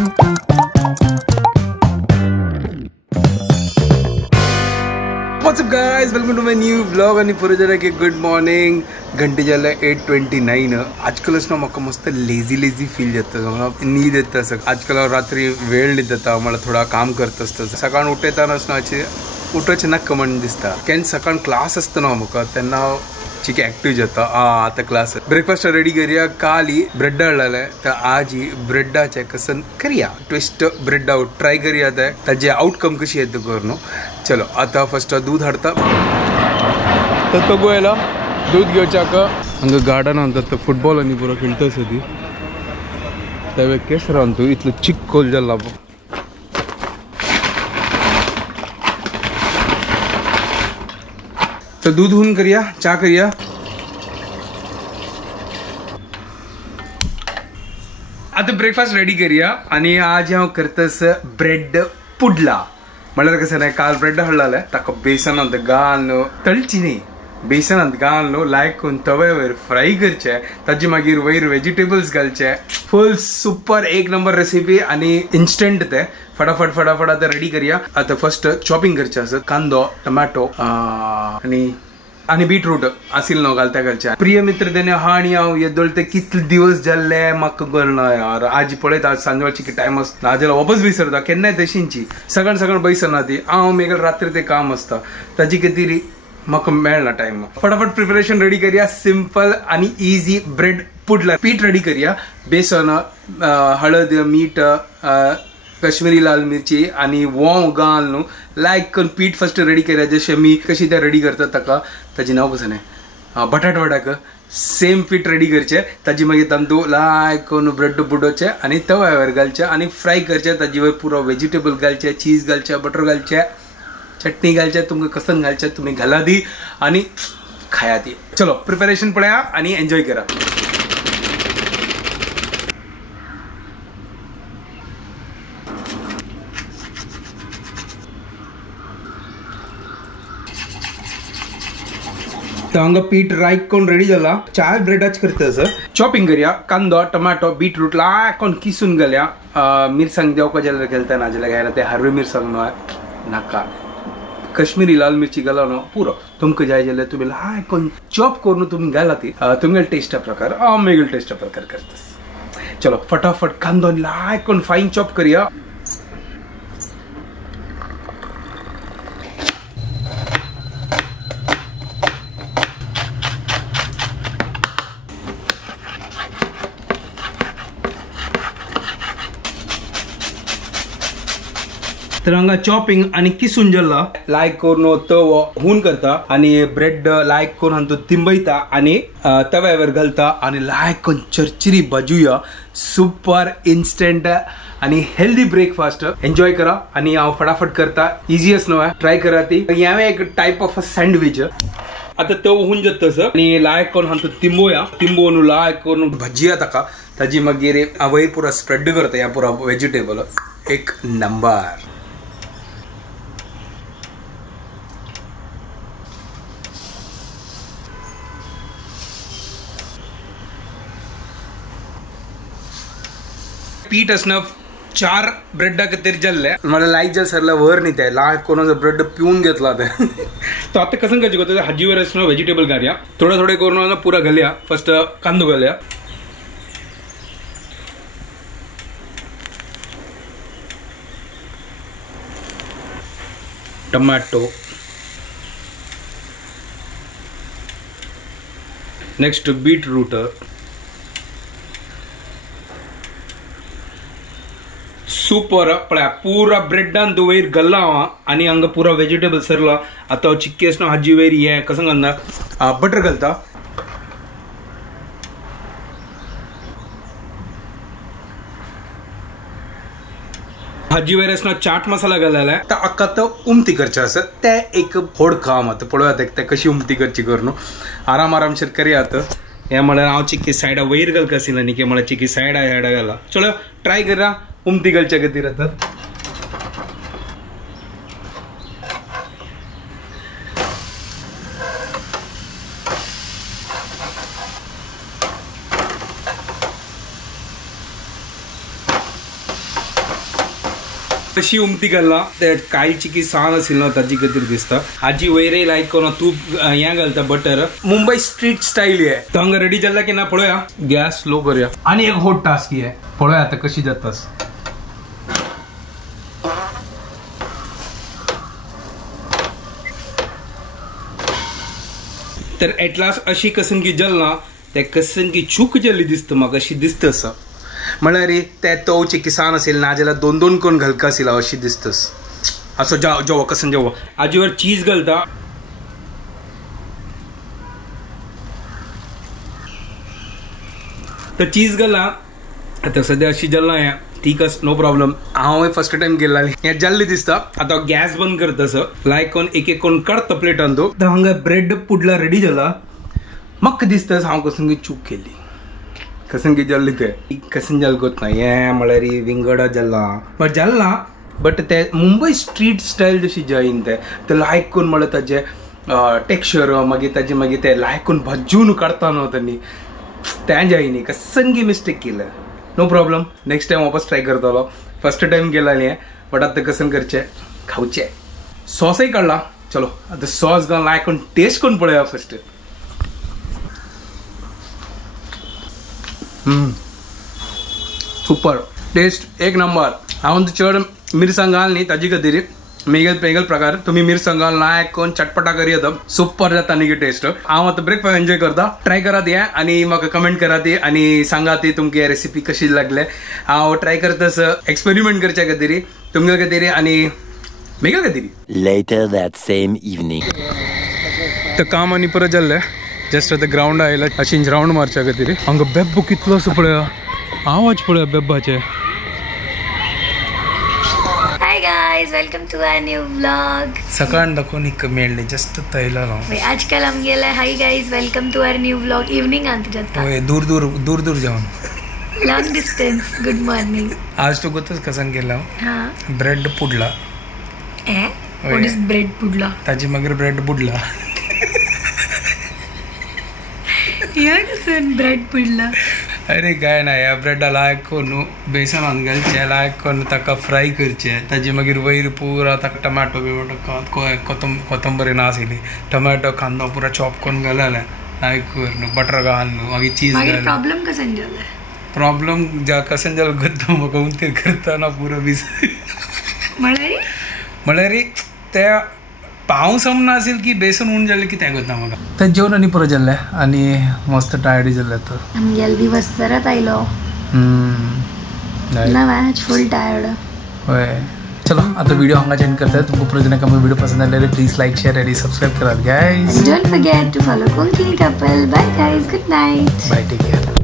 What's up guys, welcome to my new vlog आणि पुरे जरा की गुड मॉर्निंग. घंटे झाला 8:29. आजकालच ना म्हाका मस्त लेझी फील येतं, मला नींद येतं. आजकाल रात्री वेळ न्हीद येता, मला थोडा काम करत असतं. सकाळ उठतानाच ना उठोचे नाका म्हण दिसता. केन्ना सकाळ क्लास असता ना म्हाका तेन्ना चिकी ॲक्टिव्ह जाता. आता क्लास ब्रेकफास्ट रेडी करूया. काल ही ब्रेड हाडलेले तर आज ही ब्रेडाचे कसं करूया, ट्विस्ट ब्रेड आउट ट्राय करूया. ताजे आउटकम कशी येतं करून. चलो आता फर्स्ट दूध हाडता. तर तो गोयला दूध घेवच्याक हांगा गार्डन म्हणतात फुटबॉल आनी पुरो खेळटा ती त्या केस रावन तूं इतलो चिक्कोल जाला. तर दूध होऊन करूया, चा करूया. आता ब्रेकफास्ट रेडी करूया. आणि आज हांव करतस ब्रेड पुडला. म्हळ्यार कसं नाही, काल ब्रेड हाडलेले ताका बेसनांत घालून तळची न्ही, बेसनांत घालून लायक करून तव्यावर फ्राय करचे. ताजे मागीर वयर व्हेजिटेबल्स घालचे. फुल सुपर एक नंबर रेसिपी आणि इन्स्टंट. ते फटाफट आता रेडी करूया. आता फर्स्ट चॉपिंग करचे असत. कांदो, टमाटो आणि बीटरूट आसिल न्हू घालच्या. प्रिय मित्र तेणे हा आणि हांव येदोळते कितले दिवस जाल्ले म्हाका कळना यार. आज पळयत आज सांजवाळची की टायम आसता, आज वापस विसरता. केन्नाय तशींची सकाळ बैसना ती. हांव मेगळ रात्री ते काम आसता, ताजी खातीर म्हाका मेळना टायम. फटाफट प्रिपरेशन रेडी करूया. सिंपल आणि इजी ब्रेड पुडला. पीठ रेडी करूया. बेसन, हळद, मीठ, कश्मीरी लाल मिरची आणि वोंव घालून लायक करून पीठ फर्स्ट रेडी करूया. जशें मी कशी ते रेडी करता ताका ताजें नांव कसं नाही, बटाट वडाक सेम पीठ रेडी करचे. ताजी मागीर तांदूळ लायक करून ब्रेड बुडोवचे आणि तव्यावर घालचे आणि फ्राय करचे. ताजे वयर पुरो व्हेजिटेबल घालचे, चीज घालचे, बटर घालचे, चटणी घालचे. तुमकां कसं घालचे तुम्ही घाला दी आणि खाया ती. चलो प्रिपरेशन पळया आणि एन्जॉय करा. तर हांगा पीठ राईक करून रेडी झाला. चार ब्रेडाच करता सर. चॉपिंग करूया. कांदो, टमाटो, बीटरूट लायक करून किसून घालया. मिरसांग देवका जाल्यार घालता, ना जाल्यार घायना. ते हरवे मिरसांग नाका. कश्मीरी लाल मिरची घाला न्हू पुरो. तुमकां जाय जाल्यार तुमी लायक करून चॉप करून तुमी घाला ती. तुमगे टेस्टा प्रकार मेगळ टेस्टा प्रकार करता. चलो फटाफट कांदो लायक करून फाईन चॉप करूया. तर हांगा चॉपिंग आणि किसून जाल्ला लायक करून तवो हून करता आणि ब्रेड लायक करून हातूंत तिंबयता आणि तव्यावर घालता आणि लायक करून चरचरी भाजूया. सुपर इन्स्टंट आणि हेल्दी ब्रेकफास्ट. एन्जॉय करा आणि हांव फटाफट करता. इजीयस्ट न्हू, ट्राय करा ती. हांवें एक टायप ऑफ अ सँडविच. आता तो होऊन जात तसं आणि लायक करून हातूंत तिंबोवन लायक करून भाजया ताका. ताजी मागीर वयर पुरा स्प्रेड करता ह्या पुरा व्हेजिटेबल. एक नंबर. पीठ असणं 4 ब्रेडा खातीर जाल्ले. मला लायक जाल सरला वर न्ही ते लायक करून ब्रेड पिवून घेतला ते. तो आता कसं करचे गो, हाजीवर असणं व्हेजिटेबल घालया. थोडे करून पुरा घालया. फर्स्ट कांदो घालया. टमाटो, नेक्स्ट बीटरूट, सूपर पळय पूरा ब्रेडान तो वयर घाल्ला हांव आणि हांगा पुरा व्हेजिटेबल सरला. आता चिक्की असणं हाजी वयर हे कसं घालना, बटर घालता. हाजी वयर असणं चाट मसाला घालायला. तर अक्का तो उमती करचे असत ते एक फोड काम आता पळोवया ते कशी उमती करची करून. आरामशीर करूया. आता हे म्हळ्यार हांव चिक्की सायडा वयर घालता आशिल्लें न्ही, की म्हळ्यार चिक्की सायडा घाला. चलो ट्राय करा उमती घालच्या खातीर. आता अशी उमटी घालना ते कायची की सान असेल ना ताजी खातीर दिसता आजी वैरे लायक कोण तूप हें घालता बटर मुंबई स्ट्रीट स्टाईल आहे तो हांगा रेडी जाल्ला की ना पळोवया गॅस स्लो करूया आणि एक हॉट टास्क आहे पळोवया आता कशी जातास तर एटलास्ट अशी कसनकी जल्ला ते कसनकी चूक जल्ली दिसतं म्हाका अशी दिसता असं म्हळ्यार रे ते तवचे किसान असेल ना जाल्यार दोन दोन कोण घालका असेल अशी दिसतस असो जेव्हा कसन जेव्हा आजीवर चीज घालता तर चीज घाला आता सध्या अशी जल्ला या ठीक आस नो प्रॉब्लेम हांव फर्स्ट टाइम गेला हे जाल्ली दिसता आता गॅस बंद करता असं लायक कोण एक एक कोण काडता प्लेटान तो हांगा ब्रेड पुडला रेडी जाला म्हाका दिसता हांव कसनकी चूक केली कसनकी जल्ली ते कसन जल गोत ना हें म्हळ्यार विंगडा जल्ला बट जल्ला बट ते मुंबई स्ट्रीट स्टाईल जशी जायन ते लायक कोण म्हळ्यार ताजे टेक्स्चर मागीर ताजे मागीर ते लायक कोण भाजून काडता न्हू त्यांनी त्या जायनी कसनकी मिस्टेक केलं नो प्रॉब्लेम नेक्स्ट टाइम वापस ट्राय करतलो फर्स्ट टाइम गेला न्ही बट आता कसन करचे खावचे सॉसही काढला चलो आता सॉस घालून लायक कोण टेस्ट कोण पळया फर्स्ट सुपर टेस्ट एक नंबर हांव चड मिरसांग घाल न्ही ताजी खातीर मेगल पेगल प्रकार तुम्ही मिरसांग घाल लायक कोण चटपटा करी येता सुपर जाता न्ही टेस्ट हांव आतां ब्रेकफास्ट एन्जॉय करता ट्राय करात हे आनी म्हाका कमेंट करात आनी सांगात तुमकां रेसिपी कशी लागले हांव ट्राय करता एक्सपेरिमेंट करच्या खातीर तुमच्या खातीर आनी मेगल खातीर Later that same evening. तर काम आनी परत जाल्लें जस्ट आतां ग्राउंड आयला अशी राउंड मारच्या खातीर हांगा बेब्बो कितलो असो पळया आवाज पळया बेब्बाचे Hi guys, welcome to our new vlog. सकाळ दाखवून एक मेळ्ळें जस्ट तयला आजकल हम गेला hi guys welcome to our new vlog evening आंत जाता होय दूर दूर दूर दूर जाऊन लॉन्ग डिस्टेंस गुड मॉर्निंग आज तो गोतच कसन गेला हां ब्रेड पुडला व्हाट इज ब्रेड पुडला ताजी मागीर ब्रेड बुडला या कसन ब्रेड पुडला अरे काय ना या ब्रेडा लायक करून बेसनान घालचे लायक करून ताका फ्राय करचे ताजी मागीर वयर पुरा ताका टमाटो बिमाटो कोथंबरी नाशिल्ली टमाटो कांदो पुरा चॉप करून घालले लायक करून बटर घाल मागीर चीज घाल प्रॉब्लम कसन जाला प्रॉब्लेम ज्या कसन जालो गद्दा म्हाका उंतीर करतना पुरो बीस म्हळ्यार ते पाव समना असेल की बेसन उण जाले की त्या करता म्हाका ते जेवण आनी परत जाल्ले आनी मस्त टायर्ड जाल्ले तर आमगेल दिवस परत आयलो ना मॅच फुल टायर्ड होय चलो आता वीडियो हांगा एंड करता तुमकां परत जेन्ना वीडियो पसंद आले प्लीज लाइक शेयर आणि सब्सक्राइब करात guys don't forget to follow Konkani couple bye guys good night bye take care